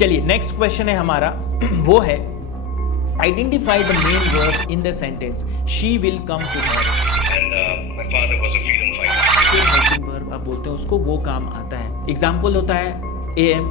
चलिए next question है हमारा वो है identify the main verb in the sentence she will come tomorrow. And my father was a freedom fighter. Helping verb आप बोलते हैं उसको, वो काम आता है। एग्जाम्पल होता है am।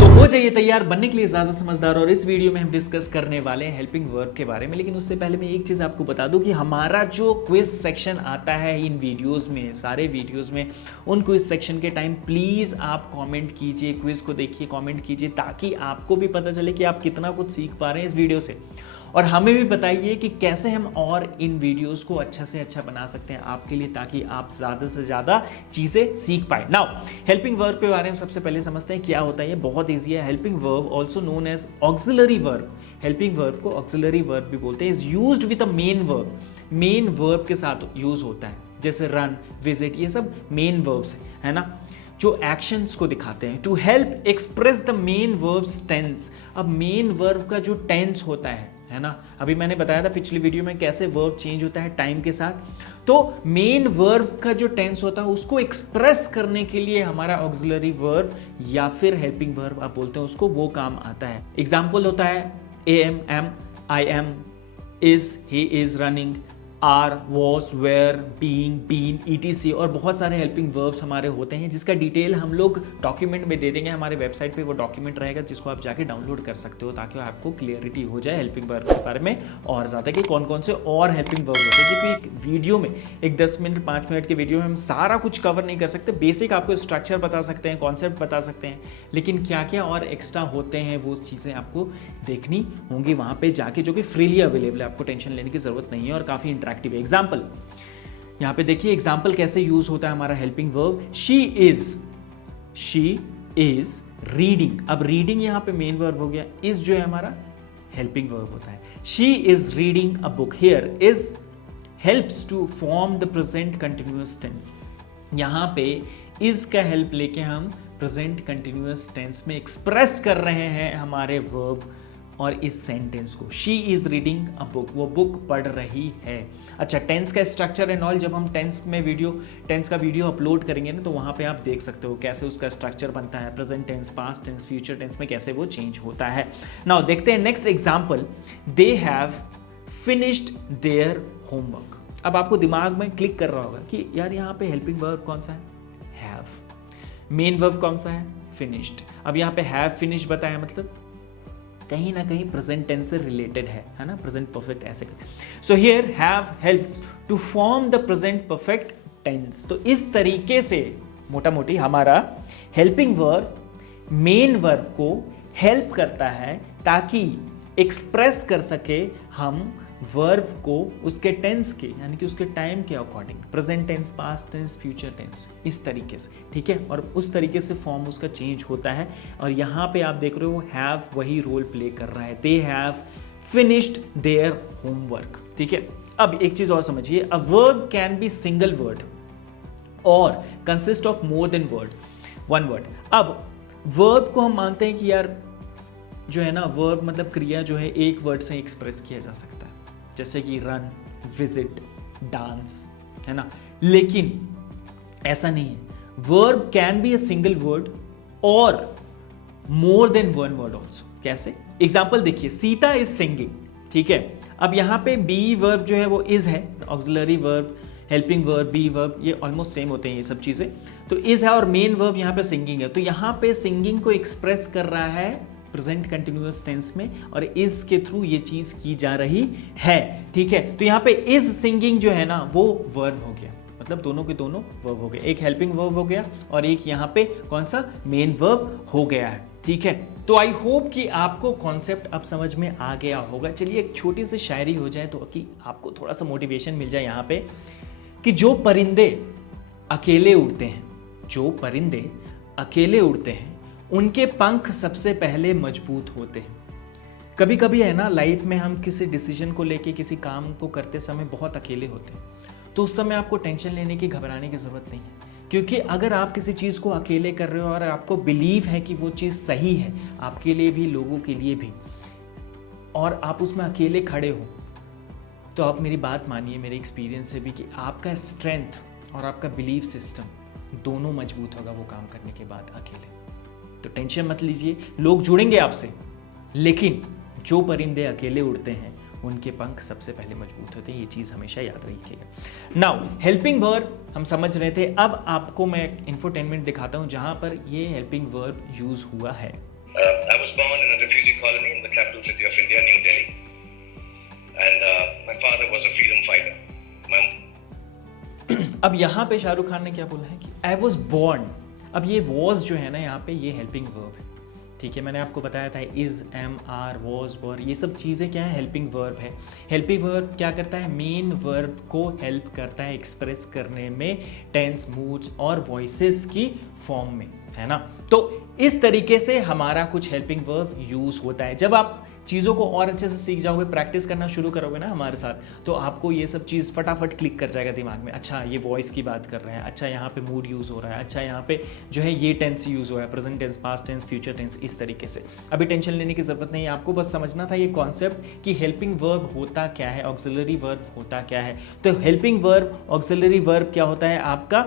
तो हो जाइए तैयार बनने के लिए ज़्यादा समझदार, और इस वीडियो में हम डिस्कस करने वाले हैं हेल्पिंग वर्ब के बारे में। लेकिन उससे पहले मैं एक चीज़ आपको बता दूं कि हमारा जो क्विज सेक्शन आता है इन वीडियोस में, सारे वीडियोस में, उन क्विज सेक्शन के टाइम प्लीज़ आप कमेंट कीजिए, क्विज को देखिए, कमेंट कीजिए, ताकि आपको भी पता चले कि आप कितना कुछ सीख पा रहे हैं इस वीडियो से। और हमें भी बताइए कि कैसे हम और इन वीडियोस को अच्छा से अच्छा बना सकते हैं आपके लिए, ताकि आप ज़्यादा से ज़्यादा चीज़ें सीख पाए। नाउ हेल्पिंग वर्ब के बारे में सबसे पहले समझते हैं क्या होता है। ये बहुत ईजी है। Helping verb also known as auxiliary verb, helping verb को ऑक्सिलरी वर्ब भी बोलते हैं। Is used with a main verb, main verb के साथ यूज होता है, जैसे रन, विजिट, ये सब मेन वर्ब्स है ना, जो एक्शंस को दिखाते हैं। To help express the main verb's tense. अब मेन वर्ब का जो टेंस होता है ना, अभी मैंने बताया था पिछली वीडियो में कैसे वर्ब चेंज होता है टाइम के साथ। तो मेन वर्ब का जो टेंस होता है उसको एक्सप्रेस करने के लिए हमारा ऑक्सिलरी वर्ब या फिर हेल्पिंग वर्ब आप बोलते हैं उसको, वो काम आता है। एग्जाम्पल होता है am, I am, is, he is running, are, was, were, being, been, ETC और बहुत सारे हेल्पिंग वर्ब्स हमारे होते हैं, जिसका डिटेल हम लोग डॉक्यूमेंट में दे देंगे। हमारे वेबसाइट पे वो डॉक्यूमेंट रहेगा जिसको आप जाके डाउनलोड कर सकते हो, ताकि आपको क्लियरिटी हो जाए हेल्पिंग वर्ब के बारे में और ज़्यादा कि कौन कौन से और हेल्पिंग वर्ब होते हैं। क्योंकि एक वीडियो में, एक 10 मिनट 5 मिनट के वीडियो में हम सारा कुछ कवर नहीं कर सकते। बेसिक आपको स्ट्रक्चर बता सकते हैं, कॉन्सेप्ट बता सकते हैं, लेकिन क्या क्या और एक्स्ट्रा होते हैं वो चीज़ें आपको देखनी होंगी वहाँ पर जाके, जो कि फ्रीली अवेलेबल है, आपको टेंशन लेने की ज़रूरत नहीं है और काफ़ी इंटरेक्टिव है। एग्जाम्पल यहां पे देखिए, एग्जाम्पल कैसे यूज होता है हमारा helping verb. She is reading. अब रीडिंग यहां पे मेन वर्ब हो गया, इज जो है हमारा हेल्पिंग वर्ब होता है। She is reading a book. Here is helps to form the present continuous tense. यहां पे इज का हेल्प लेके हम प्रेजेंट कंटिन्यूअस टेंस में एक्सप्रेस कर रहे हैं हमारे वर्ब और इस सेंटेंस को। She is reading a book, वो बुक पढ़ रही है। अच्छा, टेंस का स्ट्रक्चर एंड ऑल, जब हम टेंस का वीडियो अपलोड करेंगे ना, तो वहां पे आप देख सकते हो कैसे उसका स्ट्रक्चर बनता है, present tense, past tense, future tense में कैसे वो चेंज होता है। नाउ देखते हैं next example. They have finished their homework. अब आपको दिमाग में क्लिक कर रहा होगा कि यार यहाँ पे हेल्पिंग वर्ब कौन सा है? हैव। मेन वर्ब कौन सा है? फिनिश्ड। अब यहाँ पे हैव फिनिश्ड बताया, मतलब कहीं ना कहीं प्रेजेंट टेंस से रिलेटेड है ना, प्रेजेंट परफेक्ट ऐसे। So here have helps to form the present perfect tense. तो इस तरीके से मोटा मोटी हमारा हेल्पिंग वर्ब मेन वर्ब को हेल्प करता है, ताकि एक्सप्रेस कर सके हम वर्ब को उसके टेंस के, यानी कि उसके टाइम के according, present tense, past tense, future tense, इस तरीके से, ठीक है। और उस तरीके से फॉर्म उसका चेंज होता है। और यहाँ पे आप देख रहे हो हैव वही रोल प्ले कर रहा है। They have finished their homework, ठीक है। अब एक चीज और समझिए, a verb can be single word और consist of more than one word. अब वर्ब को हम मानते हैं कि यार जो है ना, वर्ब मतलब क्रिया जो है एक वर्ड से एक्सप्रेस किया जा सकता है, जैसे कि रन, विजिट, डांस, है ना। लेकिन ऐसा नहीं है। Verb can be a single word और more than one word also. कैसे? एग्जाम्पल देखिए, सीता इज सिंगिंग, ठीक है। अब यहां पे बी वर्ब जो है वो इज है, auxiliary verb, helping verb, be verb, ये ऑलमोस्ट सेम होते हैं ये सब चीजें। तो इज है और मेन वर्ब यहाँ पे सिंगिंग है। तो यहाँ पे सिंगिंग को एक्सप्रेस कर रहा है प्रेजेंट कंटिन्यूअस टेंस में, और इज के थ्रू ये चीज की जा रही है, ठीक है। तो यहाँ पे इज सिंगिंग जो है ना, वो वर्ब हो गया, मतलब दोनों के दोनों वर्ब हो गए। एक हेल्पिंग वर्ब हो गया और एक यहाँ पे कौन सा, मेन वर्ब हो गया है, ठीक है। तो आई होप कि आपको कॉन्सेप्ट अब समझ में आ गया होगा। चलिए एक छोटी सी शायरी हो जाए, तो कि आपको थोड़ा सा मोटिवेशन मिल जाए यहाँ पे, कि जो परिंदे अकेले उड़ते हैं, जो परिंदे अकेले उड़ते हैं, उनके पंख सबसे पहले मजबूत होते हैं। कभी कभी है ना, लाइफ में हम किसी डिसीजन को लेके, किसी काम को करते समय बहुत अकेले होते हैं, तो उस समय आपको टेंशन लेने की, घबराने की जरूरत नहीं है। क्योंकि अगर आप किसी चीज़ को अकेले कर रहे हो और आपको बिलीव है कि वो चीज़ सही है आपके लिए भी, लोगों के लिए भी, और आप उसमें अकेले खड़े हो, तो आप मेरी बात मानिए, मेरे एक्सपीरियंस से भी, कि आपका स्ट्रेंथ और आपका बिलीव सिस्टम दोनों मजबूत होगा वो काम करने के बाद अकेले। तो टेंशन मत लीजिए, लोग जुड़ेंगे आपसे, लेकिन जो परिंदे अकेले उड़ते हैं उनके पंख सबसे पहले मजबूत होते हैं, ये चीज़ हमेशा याद रखिएगा। नाउ हेल्पिंग वर्ब हम समझ रहे थे, अब आपको मैं इंफोटेनमेंट दिखाता हूँ जहाँ पर ये हेल्पिंग वर्ब यूज हुआ है। I was born in a refugee colony in the capital city of India, New Delhi, and my father was a freedom fighter. अब यहाँ पे शाहरुख खान ने क्या बोला है कि आई वॉज बॉर्न। अब ये वॉज जो है ना यहाँ पे, ये हेल्पिंग वर्ब है, ठीक है। मैंने आपको बताया था इज, एम, आर, वॉज, वर, ये सब चीज़ें क्या है, हेल्पिंग वर्ब है। हेल्पिंग वर्ब क्या करता है, मेन वर्ब को हेल्प करता है एक्सप्रेस करने में टेंस, मूड्स और वॉइसेस की फॉर्म में, है ना। तो इस तरीके से हमारा कुछ हेल्पिंग वर्ब यूज होता है। जब आप चीज़ों को और अच्छे से सीख जाओगे, प्रैक्टिस करना शुरू करोगे ना हमारे साथ, तो आपको ये सब चीज़ फटाफट क्लिक कर जाएगा दिमाग में। अच्छा ये वॉइस की बात कर रहे हैं, अच्छा यहाँ पे मूड यूज़ हो रहा है, अच्छा यहाँ पे जो है ये टेंस यूज़ हो रहा है, present tense, past tense, future tense, इस तरीके से। अभी टेंशन लेने की ज़रूरत नहीं है, आपको बस समझना था ये कॉन्सेप्ट कि हेल्पिंग वर्ब होता क्या है, ऑक्सिलरी वर्ब होता क्या है। तो हेल्पिंग वर्ब, ऑक्सिलरी वर्ब क्या होता है आपका,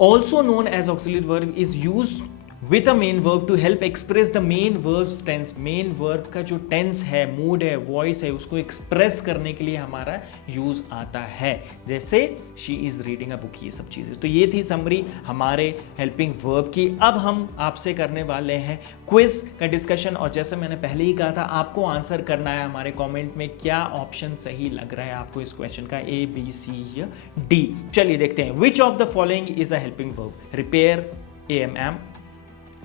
also known as auxiliary verb is use with a main verb to help express the main verb's tense। Main verb का जो टेंस है, मूड है, वॉइस है, उसको एक्सप्रेस करने के लिए हमारा यूज आता है, जैसे she is reading a book, ये सब चीजें। तो ये थी समरी हमारे हेल्पिंग वर्ब की। अब हम आपसे करने वाले हैं क्विज का डिस्कशन, और जैसे मैंने पहले ही कहा था, आपको आंसर करना है हमारे कॉमेंट में क्या ऑप्शन सही लग रहा है आपको इस क्वेश्चन का, ए, बी, सी या डी। चलिए देखते हैं। Which of the following is a helping verb, repair, AMM,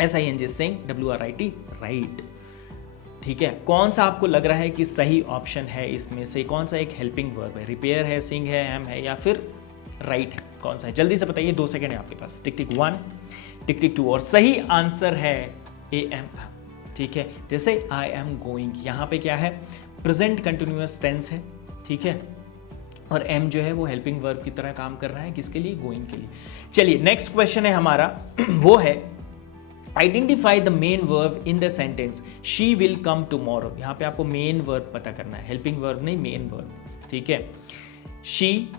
SING, sing, WRIT, write. ठीक है, कौन सा आपको लग रहा है कि सही ऑप्शन है इसमें से, कौन सा एक हेल्पिंग वर्ब है, रिपेयर है, सिंग है, एम है या फिर राइट है, कौन सा है? जल्दी से बताइए, 2 सेकेंड है आपके पास। टिक टिक 1, टिक टिक 2, और सही आंसर है AMM। ठीक है, जैसे आई एम गोइंग, यहाँ पे क्या है, प्रेजेंट कंटिन्यूअस टेंस है, ठीक है, और एम जो है वो हेल्पिंग वर्ब की तरह काम कर रहा है, किसके लिए, गोइंग के लिए। चलिए नेक्स्ट क्वेश्चन है हमारा वो है identify the main verb in the sentence she will come tomorrow. यहाँ पे आपको मेन वर्ब पता करना है, हेल्पिंग वर्ब नहीं, मेन वर्ब, ठीक है। शी,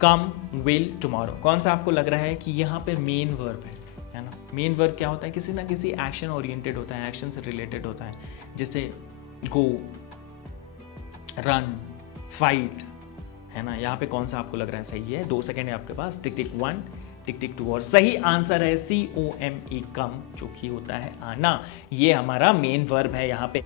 कम, विल, टुमारो, कौन सा आपको लग रहा है कि यहाँ पे मेन वर्ब है ना। मेन वर्ब क्या होता है, किसी ना किसी एक्शन ओरिएंटेड होता है, एक्शन से रिलेटेड होता है, जैसे गो, रन, फाइट, है ना। यहाँ पे कौन सा आपको लग रहा है सही है? 2 सेकेंड है आपके पास। टिक टिक 1, टिक टिक 2, और सही आंसर है COME, कम, जो कि होता है आना। ये हमारा मेन वर्ब है यहाँ पे।